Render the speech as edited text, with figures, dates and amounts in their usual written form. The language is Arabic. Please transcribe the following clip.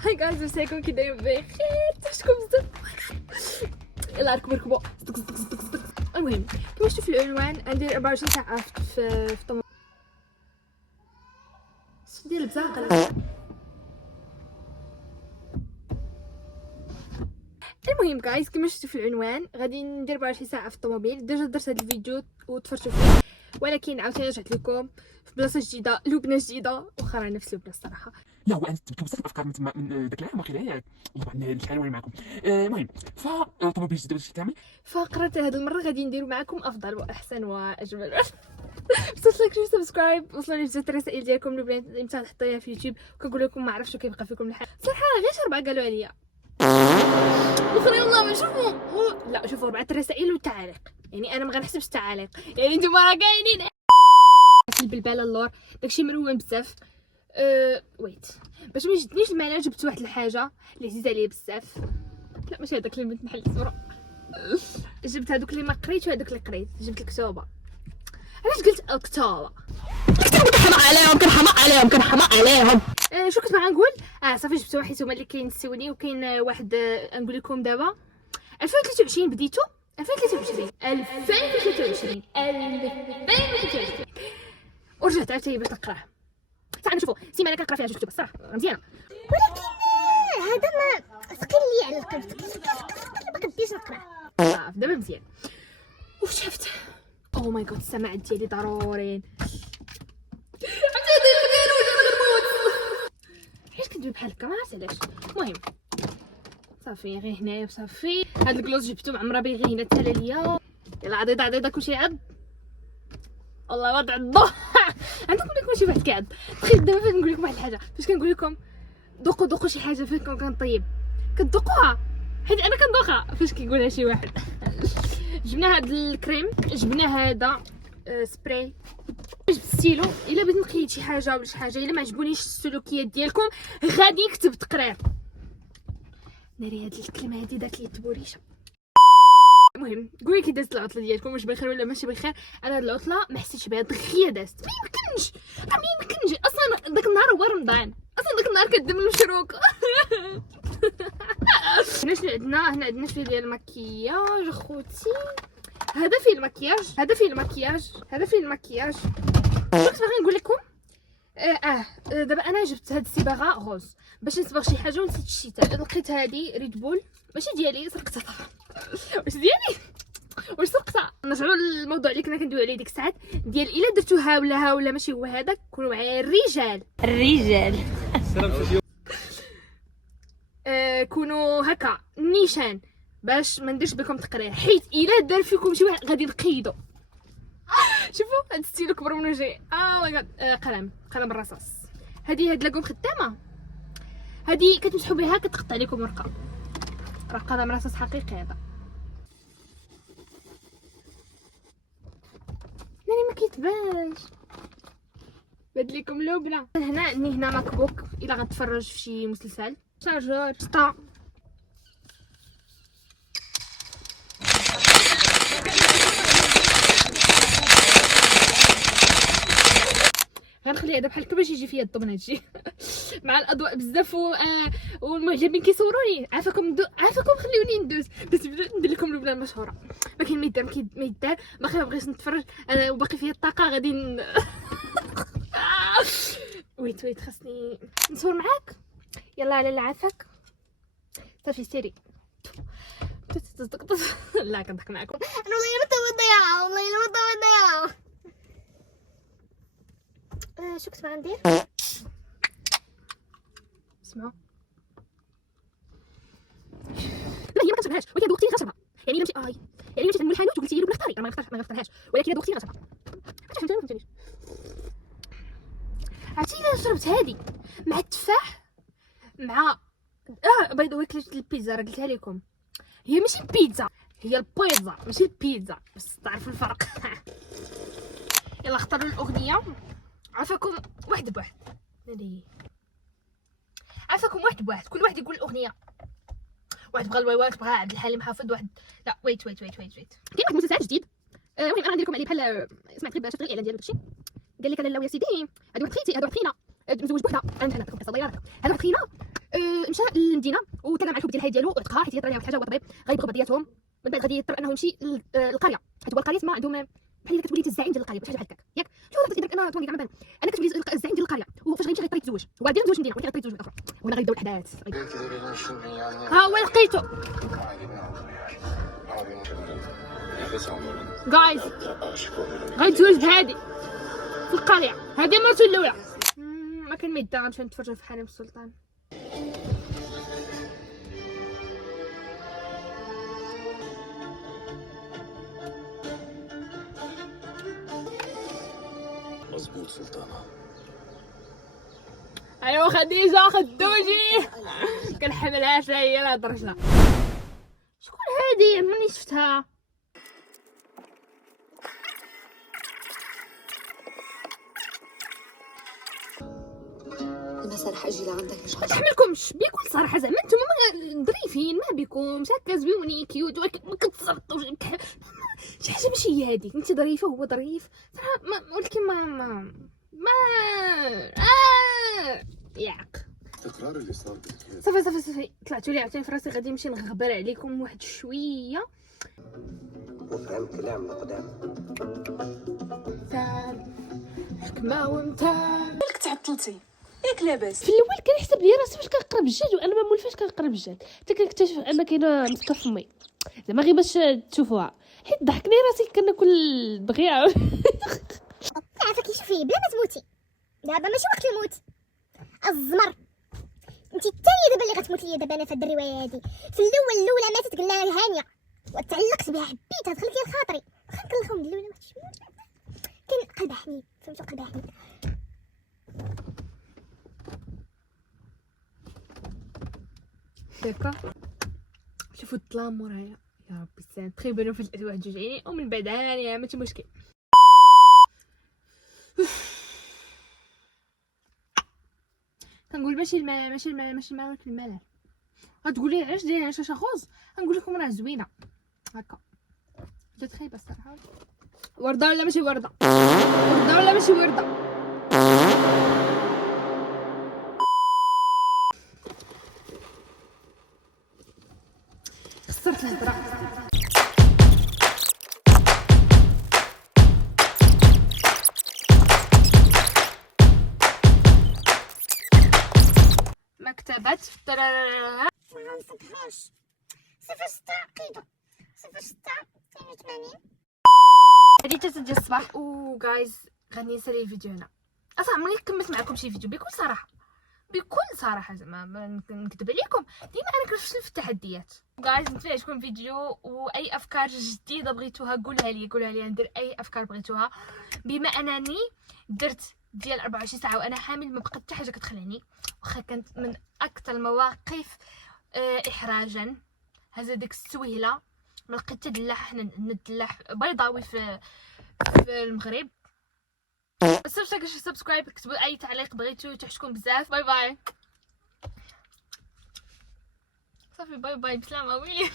هاي جايز، مساكم كي دايرين بخير؟ تحشكم بزاف. يلا ركبوا صدق. المهم كما شفتوا في العنوان ندير 24 ساعه في طوموبيل ديال البزاقه. المهم جايز كما شفتوا في العنوان غادي ندير 24 ساعه في الطوموبيل. ديجا درت هذا الفيديو وتفرجتوا فيه، ولكن عاوتاني رجعت لكم في بلاصه جديده، لبنى جديده، واخا نفس لبنى الصراحه. لا هو انا توصلت افكار من ذاك العام واخيرا، وطبعا شحال وانا معكم. المهم فطوموبيل جديده باش تعمل، فقررت هذه المره غادي نديرو معكم افضل واحسن واجمل. وصلت لك سبسكرايب، وصلوا لي بزاف الرسائل ديالكم البنات امتى نحطيها في يوتيوب، كنقول لكم ما عرفتش كيبقى فيكم الحال صراحه. غير 4 قالوا عليا، الاخرين والله ما شوفوا. لا شوفوا 4 رسائل وتعاليق، يعني انا ما غنحسبش التعاليق، يعني نتوما راه كاينين. البلبله اللور داكشي مرون بزاف. ويت باش ما يجدنيش المعنى، جبت واحد الحاجه اللي عزيزه عليا بزاف. لا ماشي هذاك اللي بنت محل الصوره، جبت هذوك اللي ما قريت وهذوك اللي قريت. جبت الكتوبه. علاش قلت الكتوبه؟ كنحماق عليهم. شو كنت باغا نقول؟ صافي جبت واحد هما اللي كينسيوني، وكاين واحد نقول لكم دابا 2023 بديتو 2023 ورجعت عاوتاني باش نقراه. صح نشوفوا سيمانه كنقرا فيها 2 كتب الصراحه مزيانه، ولكن هذا ما ثقيل لي على القلب، ما كنتيش نقرا. دابا مزيان. وشفت او ماي جاد السماعه ديالي ضروري. علاش كندوي بحال هكا؟ ما عرفت علاش. المهم صافي غير هنايا وصافي. هاد الكلوز جبتو مع مرابي غير هنا تالا ليا. يلا عضيضه كلشي عض. والله وضع عضو. عندكم لكم شي واحد كيعض. تخيل دابا فاش نقول لكم واحد الحاجه، فاش كنقول لكم ذوقوا شي حاجه فين كنطيب كتذوقوها، حيت انا كندوقها فاش كيقولها شي واحد. جبنا هاد الكريم، جبنا هذا سبراي، جبت ستيلو. الا بغيت نقيد شي حاجه ولا شي حاجه، الا ما عجبونيش السلوكيات ديالكم غادي نكتب تقرير. ناري هاد الكلمه هادي دات لي التبوريشه. المهم قولي كي دازت العطله ديالكم، واش بخير ولا ماشي بخير؟ انا هاد العطله ما حسيتش بها دغيا دازت. ما يمكنش اصلا داك النهار هو رمضان، اصلا داك النهار كدم المشروق. هنا شنو عندنا؟ هنا عندنا شويه ديال المكياج اخوتي. هذا فيه المكياج، هذا فيه المكياج. كنت باغي نقول لكم دابا انا جبت هاد الصباغه غوز باش نصبغ شي حاجه ونسيت الشتاء. لقيت هادي ريد بول، ماشي ديالي، سرقتها. واش ديالي؟ واش سرقتها؟ نرجعوا للموضوع اللي كنا كندويو عليه ديك الساعات ديال الا درتوها ولا ماشي هو هذاك، كونوا معايا الرجال. كونوا هكا نيشان باش ما نديرش بكم تقرير، حيت الا دار فيكم شي واحد غادي نقيدو. شوفوا هاد ستيلو كبر من وجهي. ماي جاد. قلم الرصاص. هاد لاكم خدامه، هادي كتمسحوا بها كتقطع لكم ورقه. راه قلم رصاص حقيقي هذا. ناني ما كيتبانش باد لكم لبنى. هنا عندي هنا ماك بوك الا غتفرج في شي مسلسل. شارجور سطا. غنخلي هذا بحال هكا باش يجي فيا الضو من هادشي. مع الاضواء بزاف والمعجبين كيصوروني. عافاكم خليوني ندوز باش ندير لكم لبنى المشهوره. ما كاين ما يدار باقي ما بغيتش نتفرج انا وباقي فيا الطاقه غادي ويت خاصني نصور معاك. يلا على العافاك صافي سيري. لا كنضحك معكم. انا والله الا متضيعه. شو كنت باغا ندير؟ اسمعوا لا هي ما كنشربهاش، ولكن هاد وقتي غنشربها. يعني الا مشيت يعني مشيت عند الحانوت وقلتي لي بلا اختاري، انا ما غنختارهاش، ولكن هاد وقتي غنشربها. فهمتوني. عرفتي الا شربت هادي مع التفاح مع باي ذا واي كليت البيتزا، راه قلتها لكم هي ماشي بيتزا، هي البيتزا ماشي البيتزا، بس تعرفوا الفرق. يلا اختاروا الاغنيه. عافاكم واحد بواحد. عافاكم واحد بواحد، كل واحد يقول الاغنيه. واحد بغى الوايوات، بغى عبد الحليم حافظ، واحد لا ويت كاين واحد المسلسل جديد. المهم انا غندير لكم عليه بحال سمعت غير شفت الاعلان ديالو داكشي. قال لك انا لا يا سيدي هذه واحد خيتي، هذه واحد خينا مزوج بوحده. انا نتكلم قصه ضيعه. هذه واحد خينا مشى للمدينه وتلاقى مع الحب ديال الحياه ديالو وعتقها حيت يطرى عليها واحد الحاجه هو طبيب غيبغوا بعضياتهم. من بعد غادي يضطر انه يمشي للقريه حيت هو القريه تما عندهم بحال الا كتولي الزعيم ديال القريه بحال هكاك ياك. شوف اذا انا توني كاع انا كتولي الزعيم ديال القريه وفاش غيمشي غيضطر يتزوج هو غادي يتزوج مدينه ولكن غيضطر يتزوج اخرى وهنا غيبداو الاحداث. ها هو لقيتو جايز غيتزوج بهادي في القريه هادي مرتو الاولى. ما كان ميدا غنمشيو نتفرجوا في حريم السلطان. مظبوط سلطانة. ايوا خديجه خدوجي كنحملها هي لا درجه. شكون هادي ماني شفتها؟ انا صراحه اجي لعندك مش ما تحملكمش بكل صراحه زعما نتوما ظريفين ما بكمش هكا زويونين كيوت ولكن ما كتصرطوش شي حاجه ماشي هي هذيك. انت ظريفه وهو ظريف صراحه ولكن ما ياك تكرار اللي صار بالكاد. صافي طلعتوا لي عاوتاني في راسي غادي نمشي نغبر عليكم واحد شويه. وفهم كلام القدام. مثال حكمه ومثال. مالك تعطلتي ياك لاباس. في الاول كنحسب لي راسي واش كنقرب الجاج وانا ما مولفاش كنقرب الجاج حتى كنكتشف ان كاينه مسكه في فمي زعما غير باش تشوفوها حيت ضحكني راسي كناكل دغيا. عافاك شوفي بلا ما تموتي دابا ماشي وقت الموت الزمر. انت الثانيه دابا اللي غتموت ليا دابا انا في هاد الروايه هادي. في الاولى ماتت قلنا هانيه وتعلقت بها حبيتها دخلت لي لخاطري واخا نكلخهم الاولى ما كان قلبها حنين فهمتوا قلبها حنين. هكا شوفوا الظلام ورايا يا ربي سان تقريبا فاش واحد جوج عيني ومن بعد هانيه ماشي مشكل. كنقول ماشي الماء ولكن الملل. غتقولي علاش دايره شاشه خوز غنقول لكم راه زوينه هكا جات خايبه الصراحه. ورده ولا ماشي ورده؟ ورده ولا ماشي ورده؟ خسرت الهضره. مكتبة ترارارارا. ما نصدقهاش 06 عقيده 06 82. هادي 3 ديال الصباح و جايز غادي نسالي الفيديو هنا. اصلا عمرني كملت معكم شي فيديو بكل صراحه زعما ما نكذب عليكم ديما انا كنفشل في التحديات. جايز نتمنى يعجبكم الفيديو واي افكار جديده بغيتوها قولها لي ندير اي افكار بغيتوها. بما انني درت ديال 24 ساعه وانا حامل ما بقات حتى حاجه كتخلعني واخا كانت من اكثر المواقف احراجا. هذا ديك السويله ما لقيت حتى دلاح. حنا ندلاح بيضاوي في المغرب. بس متنساوش سبسكرايب كتبوا اي تعليق بغيتو تحشكم بزاف. باي صافي باي بسلامه وي.